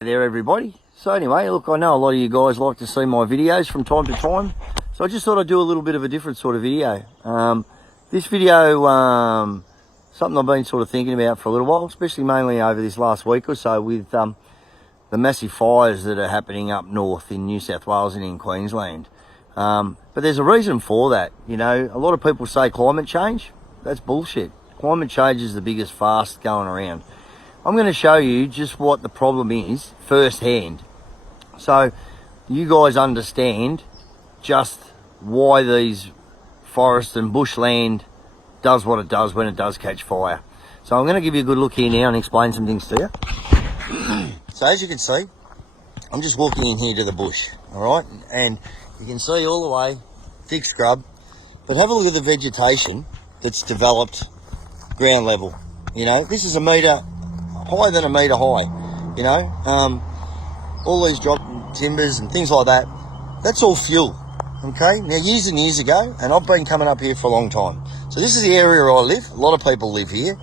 There everybody. So anyway, look, I know a lot of you guys like to see my videos from time to time, so I just thought I'd do a little bit of a different sort of video. This video, something I've been sort of thinking about for a little while, especially mainly over this last week or so with the massive fires that are happening up north in New South Wales and in Queensland. But there's a reason for that. You know, a lot of people say climate change. That's bullshit. Climate change is the biggest farce going around. I'm going to show you just what the problem is firsthand, so you guys understand just why these forest and bushland does what it does when it does catch fire. So I'm going to give you a good look here now and explain some things to you. So as you can see, I'm just walking in here to the bush, all right? And you can see all the way, thick scrub, but have a look at the vegetation that's developed ground level. You know, this is higher than a metre high, you know. All these drop timbers and things like that, that's all fuel, okay? Now, years and years ago, and I've been coming up here for a long time, so this is the area where I live. A lot of people live here,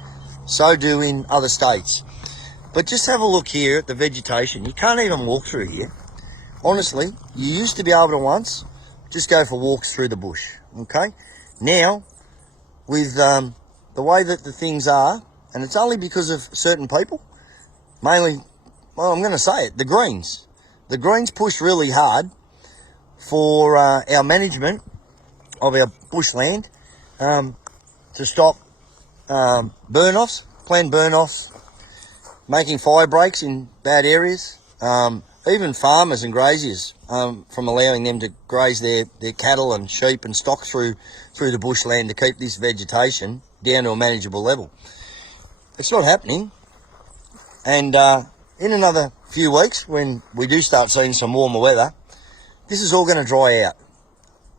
so do in other states. But just have a look here at the vegetation. You can't even walk through here. Honestly, you used to be able to once just go for walks through the bush, okay? Now, with the way that the things are, and it's only because of certain people, mainly, well, I'm going to say it, the Greens. The Greens push really hard for our management of our bushland to stop burn-offs, planned burn-offs, making fire breaks in bad areas, even farmers and graziers from allowing them to graze their cattle and sheep and stock through the bushland to keep this vegetation down to a manageable level. It's not happening, and in another few weeks, when we do start seeing some warmer weather, this is all going to dry out.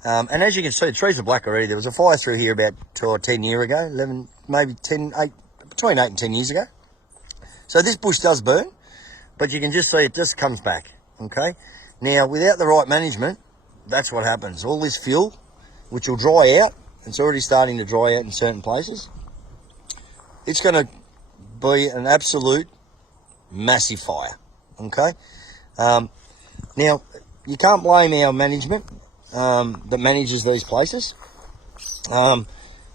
And as you can see, the trees are black already. There was a fire through here about 2 or 10 years ago, 11, maybe 10, 8, between 8 and 10 years ago. So this bush does burn, but you can just see it just comes back, okay? Now, without the right management, that's what happens. All this fuel, which will dry out, it's already starting to dry out in certain places, it's going to be an absolute massive fire, okay? Now, you can't blame our management that manages these places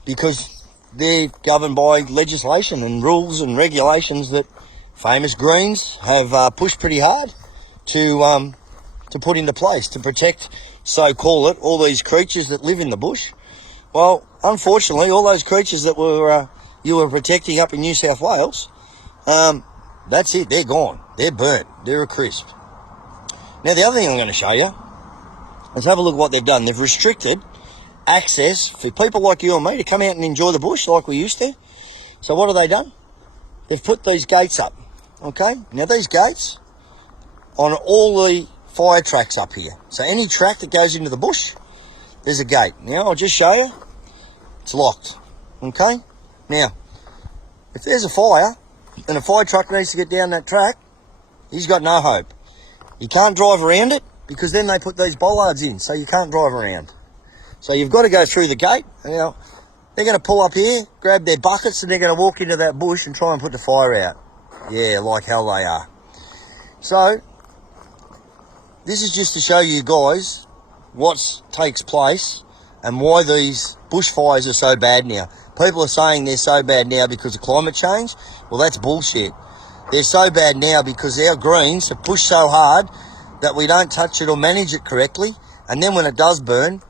because they're governed by legislation and rules and regulations that famous Greens have pushed pretty hard to put into place to protect, so call it, all these creatures that live in the bush. Well, unfortunately, all those creatures that you were protecting up in New South Wales, that's it, they're gone. They're burnt. They're a crisp. Now, the other thing I'm going to show you is have a look at what they've done. They've restricted access for people like you and me to come out and enjoy the bush like we used to. So what have they done? They've put these gates up, okay? Now, these gates on all the fire tracks up here. So any track that goes into the bush, there's a gate. Now, I'll just show you. It's locked, okay? Now, if there's a fire and a fire truck needs to get down that track, he's got no hope. You can't drive around it because then they put these bollards in, so you can't drive around. So you've got to go through the gate. Now, they're going to pull up here, grab their buckets, and they're going to walk into that bush and try and put the fire out. Yeah, like hell they are. So, this is just to show you guys what takes place and why these bushfires are so bad now. People are saying they're so bad now because of climate change. Well, that's bullshit. They're so bad now because our Greens have pushed so hard that we don't touch it or manage it correctly. And then when it does burn,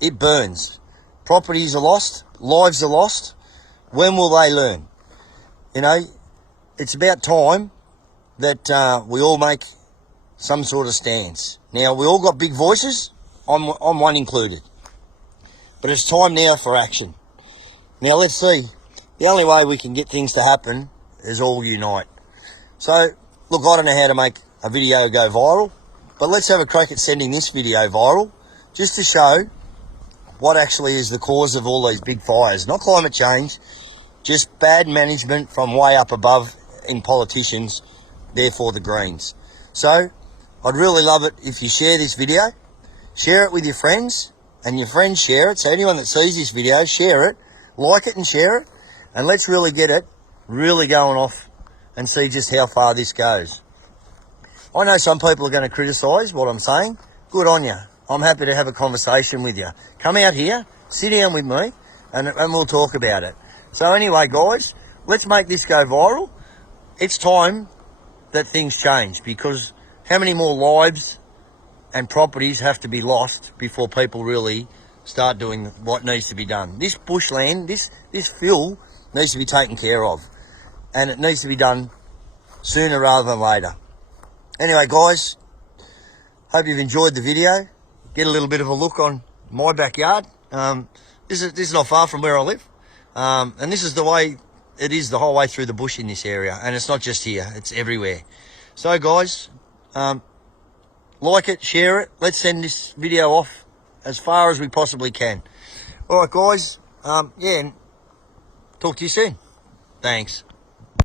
it burns. Properties are lost. Lives are lost. When will they learn? You know, it's about time that we all make some sort of stance. Now, we all got big voices. I'm one included. But it's time now for action. Now, let's see. The only way we can get things to happen is all unite. So, look, I don't know how to make a video go viral, but let's have a crack at sending this video viral just to show what actually is the cause of all these big fires. Not climate change, just bad management from way up above in politicians, therefore the Greens. So, I'd really love it if you share this video, share it with your friends, and your friends share it. So anyone that sees this video, share it, like it and share it, and let's really get it really going off and see just how far this goes. I know some people are going to criticise what I'm saying. Good on you. I'm happy to have a conversation with you. Come out here, sit down with me, and we'll talk about it. So anyway, guys, let's make this go viral. It's time that things change, because how many more lives and properties have to be lost before people really start doing what needs to be done? This bushland, this fill needs to be taken care of, and it needs to be done sooner rather than later. Anyway, guys, hope you've enjoyed the video. Get a little bit of a look on my backyard. This is not far from where I live, and this is the way it is the whole way through the bush in this area, and it's not just here, it's everywhere. So guys, like it, share it, let's send this video off as far as we possibly can. All right, guys, yeah, talk to you soon. Thanks.